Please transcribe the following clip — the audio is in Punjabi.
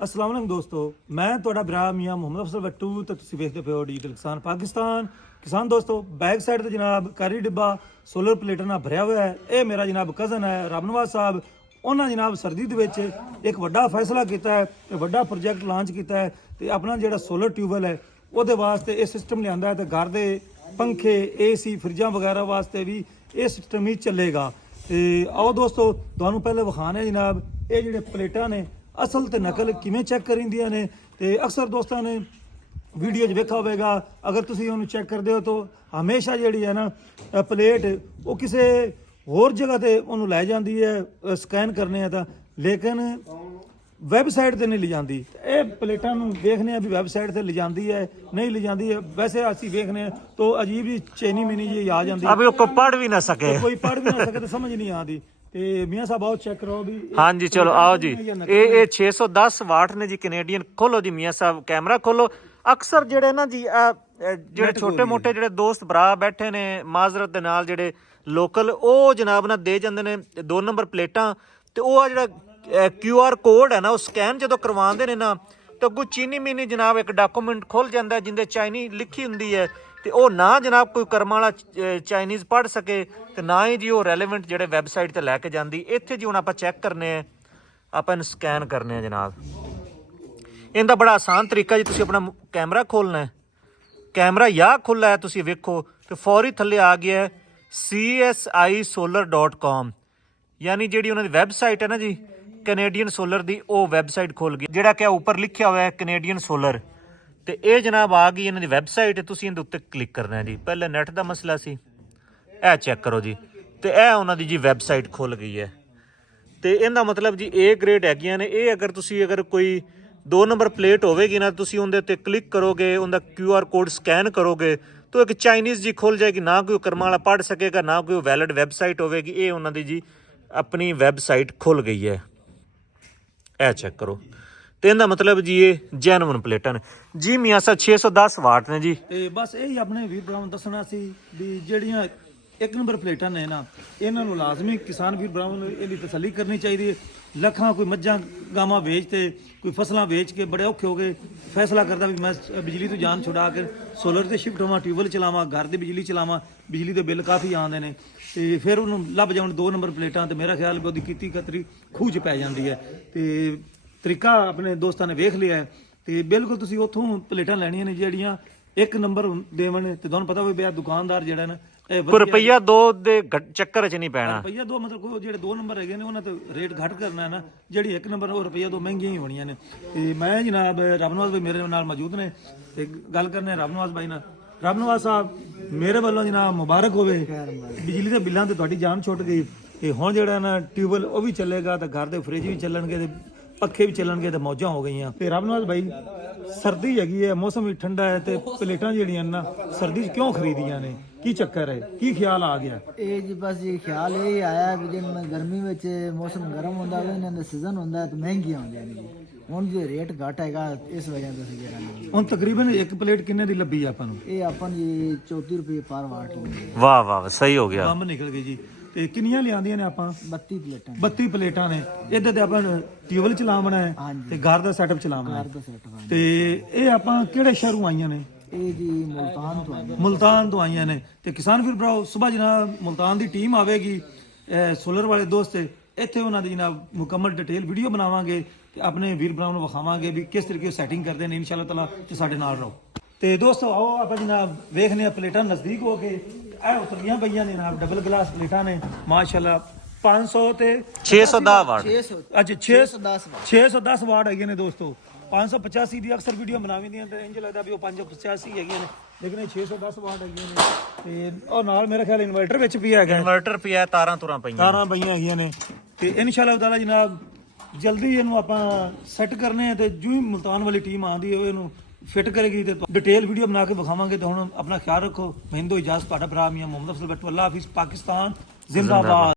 अस्सलाम वालेकुम दोस्तों, मैं ਤੁਹਾਡਾ ਭਰਾ ਮੀਆਂ ਮੁਹੰਮਦ ਅਫਜ਼ਲ ਬੱਟੂ ਤੇ ਤੁਸੀਂ ਵੇਖਦੇ ਪਏ ਹੋ ਡਿਜੀਟਲ ਕਿਸਾਨ ਪਾਕਿਸਤਾਨ। ਕਿਸਾਨ ਦੋਸਤੋ, ਬੈਕ ਸਾਈਡ ਤੇ ਜਨਾਬ ਕਾਰੀ ਡਿੱਬਾ ਸੋਲਰ ਪਲੇਟਾਂ ਨਾਲ ਭਰਿਆ ਹੋਇਆ ਹੈ। ਇਹ ਮੇਰਾ ਜਨਾਬ ਕਜ਼ਨ ਹੈ ਰਬਨਵਾਜ਼ ਸਾਹਿਬ। ਉਹਨਾਂ ਜਨਾਬ ਸਰਦੀ ਦੇ ਵਿੱਚ ਇੱਕ ਵੱਡਾ ਫੈਸਲਾ ਕੀਤਾ ਹੈ ਤੇ ਵੱਡਾ ਪ੍ਰੋਜੈਕਟ ਲਾਂਚ ਕੀਤਾ ਹੈ ਤੇ ਆਪਣਾ ਜਿਹੜਾ ਸੋਲਰ ਟਿਊਬਵੈਲ ਹੈ ਉਹਦੇ ਵਾਸਤੇ ਇਹ ਸਿਸਟਮ ਲਿਆਂਦਾ ਹੈ ਤੇ ਘਰ ਦੇ पंखे AC फ्रिजां वगैरह वास्ते भी ये सिस्टम ही चलेगा। तो आओ दोस्तों, तुहानू पहले विखाने जनाब ये जिहड़े प्लेटां ने असल ते नकल किवें चेक करिंदियां ने। ते अक्सर दोस्तों ने वीडियो च वेखा होगा, अगर तुसीं उहनू चेक करदे हो तो हमेशा जिहड़ी है ना प्लेट वो किसी होर जगह ते उहनू लै जांदी है स्कैन करने तां, लेकिन ਵੈਬਸਾਈਟ ਤੇ ਨਹੀਂ ਲਿਜਾਂਦੀ। ਇਹ ਪਲੇਟਾਂ ਨੂੰ ਵੇਖਨੇ ਆ ਵੀ ਵੈਬਸਾਈਟ ਤੇ ਲਿਜਾਂਦੀ ਹੈ ਨਹੀਂ ਲਿਜਾਂਦੀ ਹੈ। ਵੈਸੇ ਅਸੀਂ ਵੇਖਨੇ ਆ ਤਾਂ ਅਜੀਬ ਜੀ ਚੇਨੀ ਮਿਨੀ ਜੀ ਆ ਜਾਂਦੀ ਅਬੇ ਉਹ ਪੜ ਵੀ ਨਾ ਸਕੇ, ਕੋਈ ਪੜ ਵੀ ਨਾ ਸਕੇ ਤੇ ਸਮਝ ਨਹੀਂ ਆਉਂਦੀ। ਤੇ ਮੀਆਂ ਸਾਹਿਬ ਆਓ ਚੈੱਕ ਕਰੋ ਵੀ। ਹਾਂਜੀ ਚਲੋ ਆਓ ਜੀ। ਇਹ 610 ਵਾਟ ਨੇ ਜੀ ਕੈਨੇਡੀਅਨ। ਖੋਲੋ ਜੀ ਮੀਆਂ ਸਾਹਿਬ, ਕੈਮਰਾ ਖੋਲੋ। ਅਕਸਰ ਜਿਹੜੇ ਨਾ ਜੀ ਜਿਹੜੇ ਛੋਟੇ ਮੋਟੇ ਜਿਹੜੇ ਦੋਸਤ ਭਰਾ ਬੈਠੇ ਨੇ ਮਾਜ਼ਰਤ ਦੇ ਨਾਲ, ਜਿਹੜੇ ਲੋਕਲ, ਉਹ ਜਨਾਬ ਨਾ ਦੇ ਜਾਂਦੇ ਨੇ 2 ਨੰਬਰ ਪਲੇਟਾਂ। ਤੇ ਉਹ ਆ ਜਿਹੜਾ QR ਕੋਡ ਹੈ ਨਾ, ਉਹ ਸਕੈਨ ਜਦੋਂ ਕਰਵਾਉਂਦੇ ਨੇ ਨਾ ਤਾਂ ਅੱਗੋਂ ਚੀਨੀ ਮੀਨੀ ਜਨਾਬ ਇੱਕ ਡਾਕੂਮੈਂਟ ਖੁੱਲ ਜਾਂਦਾ ਜਿੰਦੇ ਚਾਈਨੀ ਲਿਖੀ ਹੁੰਦੀ ਹੈ। ਤੇ ਉਹ ਨਾ ਜਨਾਬ ਕੋਈ ਕਰਮ ਵਾਲਾ ਚਾਈਨੀਜ਼ ਪੜ੍ਹ ਸਕੇ ਤੇ ਨਾ ਹੀ ਜੀ ਉਹ ਰੈਲੇਵੈਂਟ ਜਿਹੜੇ ਵੈਬਸਾਈਟ ਤੇ ਲੈ ਕੇ ਜਾਂਦੀ। ਇੱਥੇ ਜੀ ਹੁਣ ਆਪਾਂ ਚੈੱਕ ਕਰਨੇ ਆ, ਆਪਾਂ ਇਹਨੂੰ ਸਕੈਨ ਕਰਨੇ ਆ ਜਨਾਬ। ਇਹਦਾ ਬੜਾ ਆਸਾਨ ਤਰੀਕਾ ਜੀ, ਤੁਸੀਂ ਆਪਣਾ ਕੈਮਰਾ ਖੋਲਣਾ ਹੈ। ਕੈਮਰਾ ਜਾਂ ਖੁੱਲ੍ਹਾ ਹੈ ਤੁਸੀਂ ਵੇਖੋ ਤੇ ਫੌਰੀ ਥੱਲੇ ਆ ਗਿਆ CSIsolar.com, ਯਾਨੀ ਜਿਹੜੀ ਉਹਨਾਂ ਦੀ ਵੈਬਸਾਈਟ ਹੈ ਨਾ ਜੀ ਕੈਨੇਡੀਅਨ ਸੋਲਰ ਦੀ, ਉਹ ਵੈਬਸਾਈਟ ਖੁੱਲ ਗਈ। ਜਿਹੜਾ ਕਿ ਉੱਪਰ ਲਿਖਿਆ ਹੋਇਆ ਹੈ ਕੈਨੇਡੀਅਨ ਸੋਲਰ, ਤੇ ਇਹ ਜਨਾਬ ਆ ਗਈ ਇਹਨਾਂ ਦੀ ਵੈਬਸਾਈਟ। ਤੁਸੀਂ ਇਹਦੇ ਉੱਤੇ ਕਲਿੱਕ ਕਰਨਾ ਹੈ ਜੀ। ਪਹਿਲੇ ਨੈਟ ਦਾ ਮਸਲਾ ਸੀ, ਇਹ ਚੈੱਕ ਕਰੋ ਜੀ। ਤੇ ਇਹ ਉਹਨਾਂ ਦੀ ਜੀ ਵੈਬਸਾਈਟ ਖੁੱਲ ਗਈ ਹੈ। ਤੇ ਇਹਦਾ ਮਤਲਬ ਜੀ A ਗ੍ਰੇਡ ਹੈਗੀਆਂ ਨੇ ਇਹ। ਅਗਰ ਕੋਈ 2 ਨੰਬਰ ਪਲੇਟ ਹੋਵੇਗੀ ਨਾ, ਤੁਸੀਂ ਉਹਦੇ ਉੱਤੇ ਕਲਿੱਕ ਕਰੋਗੇ, ਉਹਦਾ QR ਕੋਡ ਸਕੈਨ ਕਰੋਗੇ ਤਾਂ ਇੱਕ ਚਾਈਨੀਜ਼ ਜੀ ਖੁੱਲ ਜਾਏਗੀ। ਨਾ ਕੋਈ ਕਰਮਾਂ ਵਾਲਾ ਪੜ੍ਹ ਸਕੇਗਾ, ਨਾ ਕੋਈ ਵੈਲਿਡ ਵੈਬਸਾਈਟ ਹੋਵੇਗੀ। ਇਹ ਉਹਨਾਂ ਦੀ ਜੀ ਆਪਣੀ ਵੈਬਸਾਈਟ ਖੁੱਲ ਗਈ ਹੈ। ਇਹ ਚੈੱਕ ਕਰੋ। ਤੇ ਇਹਦਾ ਮਤਲਬ ਜੀ ਇਹ ਜੈਨੂਇਨ ਪਲੇਟਾਂ ਨੇ ਜੀ। ਮੀਆਂ ਸਾਹਿਬ 610 ਵਾਟ ਨੇ ਜੀ। ਤੇ ਬਸ ਇਹੀ ਆਪਣੇ ਵੀਰ ਭਰਾਵਾਂ ਨੂੰ ਦੱਸਣਾ ਸੀ ਵੀ ਜਿਹੜੀਆਂ 1 ਨੰਬਰ ਪਲੇਟਾਂ ਨੇ ਨਾ, ਇਹਨਾਂ ਨੂੰ ਲਾਜ਼ਮੀ ਕਿਸਾਨ ਵੀਰ ਭਰਾਵਾਂ ਨੂੰ ਇਹਦੀ ਤਸੱਲੀ ਕਰਨੀ ਚਾਹੀਦੀ ਹੈ। ਲੱਖਾਂ ਕੋਈ ਮੱਝਾਂ ਗਾਵਾਂ ਵੇਚ ਤੇ ਕੋਈ ਫਸਲਾਂ ਵੇਚ ਕੇ ਬੜੇ ਔਖੇ ਹੋ ਗਏ ਫੈਸਲਾ ਕਰਦਾ ਵੀ ਮੈਂ ਬਿਜਲੀ ਤੋਂ ਜਾਨ ਛੁਡਾ ਕੇ ਸੋਲਰ ਤੇ ਸ਼ਿਫਟ ਹੋਵਾਂ, ਟਿਊਬਵੈਲ ਚਲਾਵਾਂ, ਘਰ ਦੀ ਬਿਜਲੀ ਚਲਾਵਾਂ। ਬਿਜਲੀ ਦੇ ਬਿੱਲ ਕਾਫੀ ਆਉਂਦੇ ਨੇ ਤੇ ਫਿਰ ਉਹਨੂੰ ਲੱਭ ਜਾਣ 2 ਨੰਬਰ ਪਲੇਟਾਂ, ਤੇ ਮੇਰਾ ਖਿਆਲ ਵੀ ਉਹਦੀ ਕੀਤੀ ਕਤਰੀ ਖੂਹ 'ਚ ਪੈ ਜਾਂਦੀ ਹੈ। ਤੇ ਤਰੀਕਾ ਆਪਣੇ ਦੋਸਤਾਂ ਨੇ ਵੇਖ ਲਿਆ ਤੇ ਬਿਲਕੁਲ ਤੁਸੀਂ ਉੱਥੋਂ ਪਲੇਟਾਂ ਲੈਣੀਆਂ ਨੇ ਜਿਹੜੀਆਂ 1 ਨੰਬਰ ਦੇਵਣ। ਤੇ ਤੁਹਾਨੂੰ ਪਤਾ ਹੋਵੇ ਵੀ ਦੁਕਾਨਦਾਰ ਜਿਹੜਾ ਨਾ ਰੁਪਈਆ 2 ਦੇ ਚੱਕਰ 'ਚ ਨਹੀਂ ਪੈਣਾ। ਰੁਪਈਆ 2 ਮਤਲਬ ਜਿਹੜੇ 2 ਨੰਬਰ ਹੈਗੇ ਨੇ ਉਹਨਾਂ ਤੇ ਰੇਟ ਘੱਟ ਕਰਨਾ ਹੈ ਨਾ। ਜਿਹੜੀ 1 ਨੰਬਰ ਉਹ ਰੁਪਈਆ 2 ਮਹਿੰਗੀਆਂ ਹੀ ਹੋਣੀਆਂ ਨੇ। ਤੇ ਮੈਂ ਜਨਾਬ ਰਬਨਵਾਜ਼ ਭਾਈ ਮੇਰੇ ਨਾਲ ਮੌਜੂਦ ਨੇ ਤੇ ਗੱਲ ਕਰਨੇ ਰਬਨਵਾਜ਼ ਭਾਈ ਨਾਲ। ਰਬਨਵਾਜ਼ ਸਾਹਿਬ, ਮੇਰੇ ਵੱਲੋਂ ਜਨਾਬ ਮੁਬਾਰਕ ਹੋਵੇ। ਬਿਜਲੀ ਦੇ ਬਿੱਲਾਂ ਤੇ ਤੁਹਾਡੀ ਜਾਨ ਛੁੱਟ ਗਈ। ਤੇ ਹੁਣ ਜਿਹੜਾ ਨਾ ਟਿਊਬਵੈਲ ਉਹ ਵੀ ਚੱਲੇਗਾ ਤੇ ਘਰ ਦੇ ਫ੍ਰਿਜ ਵੀ ਚੱਲਣਗੇ ਤੇ ਪੱਖੇ ਵੀ ਚੱਲਣਗੇ ਤੇ ਮੌਜਾਂ ਹੋ ਗਈਆਂ। ਤੇ ਰਬਨਵਾਜ਼ ਭਾਈ, ਸਰਦੀ ਹੈਗੀ ਹੈ, ਮੌਸਮ ਵੀ ਠੰਡਾ ਹੈ ਤੇ ਪਲੇਟਾਂ ਜਿਹੜੀਆਂ ਨਾ ਸਰਦੀ 'ਚ ਕਿਉਂ ਖਰੀਦੀਆਂ ਨੇ? ਕੀ ਚੱਕਰ ਹੈ? ਕੀ ਖਿਆਲ ਆ ਗਿਆ? ਇਹ ਜੀ ਬਸ ਜੀ ਖਿਆਲ ਇਹ ਆਇਆ ਵੀ ਜੇ ਗਰਮੀ ਵਿੱਚ ਮੌਸਮ ਗਰਮ ਹੁੰਦਾ ਹੋਵੇ, ਇਹਨਾਂ ਦਾ ਸੀਜ਼ਨ ਹੁੰਦਾ ਤਾਂ ਮਹਿੰਗੀਆਂ ਹੁੰਦੀਆਂ ਨੇ ਜੀ। ਹੁਣ ਜੇ ਰੇਟ ਘੱਟ ਹੈਗਾ ਇਸ ਵਜ੍ਹਾ ਤੋਂ ਅਸੀਂ ਹੁਣ ਤਕਰੀਬਨ 1 ਪਲੇਟ ਕਿੰਨੇ ਦੀ ਲੱਭੀ ਆਪਾਂ ਨੂੰ? ਇਹ ਆਪਾਂ ਜੀ 34 ਰੁਪਏ ਪਰ ਵਾਟ। ਵਾਹ ਵਾਹ, ਸਹੀ ਹੋ ਗਿਆ, ਕੰਮ ਨਿਕਲ ਗਈ ਜੀ। ਤੇ ਕਿੰਨੀਆਂ ਲਿਆਂਦੀਆਂ ਨੇ ਆਪਾਂ? 32 ਪਲੇਟਾਂ। 32 ਪਲੇਟਾਂ ਨੇ। ਇਹਦੇ ਤੇ ਆਪਾਂ ਟਿਊਬਵੈਲ ਚਲਾਉਣਾ ਹੈ ਤੇ ਘਰ ਦਾ ਸੈਟਅਪ ਚਲਾਉਣਾ ਹੈ। ਤੇ ਇਹ ਆਪਾਂ ਕਿਹੜੇ ਸ਼ਹਿਰੋਂ ਆਈਆਂ ਨੇ? ਇਹ ਜੀ ਮੁਲਤਾਨ ਤੋਂ ਆਈਆਂ। ਮੁਲਤਾਨ ਤੋਂ ਆਈਆਂ ਨੇ। ਤੇ ਕਿਸਾਨ ਵੀਰ ਭਰਾਓ, ਸੁਬਾਹ ਜਨਾਬ ਮੁਲਤਾਨ ਦੀ ਟੀਮ ਆਵੇਗੀ, ਸੋਲਰ ਵਾਲੇ ਦੋਸਤ। ਇੱਥੇ ਉਹਨਾਂ ਦੀ ਜਨਾਬ ਮੁਕੰਮਲ ਡਿਟੇਲ ਵੀਡੀਓ ਬਣਾਵਾਂਗੇ ਤੇ ਆਪਣੇ ਵੀਰ ਭਰਾਵਾਂ ਨੂੰ ਵਿਖਾਵਾਂਗੇ ਵੀ ਕਿਸ ਤਰੀਕੇ ਸੈਟਿੰਗ ਕਰਦੇ ਨੇ। ਇਨਸ਼ਾਅੱਲਾ ਤਾਲਾ ਤੇ ਸਾਡੇ ਨਾਲ ਰਹੋ। ਤੇ ਦੋਸਤੋ ਆਓ ਆਪਾਂ ਜਨਾਬ ਵੇਖਨੇ ਆ ਪਲੇਟਾਂ ਨਜ਼ਦੀਕ ਹੋ ਕੇ। ਇਹ ਉਤਰੀਆਂ ਪਈਆਂ ਨੇ ਜਨਾਬ, ਡਬਲ ਗਲਾਸ ਪਲੇਟਾਂ ਨੇ ਮਾਸ਼ਾਅੱਲਾ। 500 ਤੇ 610 ਵਾਟ। ਅੱਜ 610 ਵਾਟ ਹੈਗੇ ਨੇ ਦੋਸਤੋ। 585 ਦੀ ਅਕਸਰ ਵੀਡੀਓ ਬਣਾਉਂਦੀਆਂ ਤੇ ਇੰਜ ਲੱਗਦਾ ਵੀ ਉਹ 585 ਹੈਗੀਆਂ ਨੇ, ਲੇਕਿਨ ਇਹ 610 ਵਾਟ ਹੈਗੀਆਂ ਨੇ। ਤੇ ਉਹ ਨਾਲ ਮੇਰੇ ਖਿਆਲ ਇਨਵਰਟਰ ਵਿੱਚ ਵੀ ਹੈਗਾ। ਇਨਵਰਟਰ ਪਿਆ, ਤਾਰਾਂ ਤੁਰਾਂ ਪਈਆਂ ਹੈਗੀਆਂ ਨੇ। ਤੇ ਇਨਸ਼ਾਅੱਲਾ ਤਾਲਾ ਜਨਾਬ ਜਲਦੀ ਇਹਨੂੰ ਆਪਾਂ ਸੈੱਟ ਕਰਨੇ ਆ। ਤੇ ਜੋ ਹੀ ਮੁਲਤਾਨ ਵਾਲੀ ਟੀਮ ਆਉਂਦੀ ਹੋਵੇ ਇਹਨੂੰ ਫਿੱਟ ਕਰੇਗੀ ਤੇ ਡਿਟੇਲ ਵੀਡੀਓ ਬਣਾ ਕੇ ਵਿਖਾਵਾਂਗੇ। ਤੇ ਹੁਣ ਆਪਣਾ ਖਿਆਲ ਰੱਖੋ। ਮੈਨੂੰ ਇਜਾਜ਼ਤ, ਤੁਹਾਡਾ ਭਰਾ ਮੀਆਂ ਮੁਹੰਮਦ ਅਫਜ਼ਲ ਬੱਟੂ। ਅੱਲਾਹ ਹਾਫਿਜ਼। ਪਾਕਿਸਤਾਨ ਜ਼ਿੰਦਾਬਾਦ।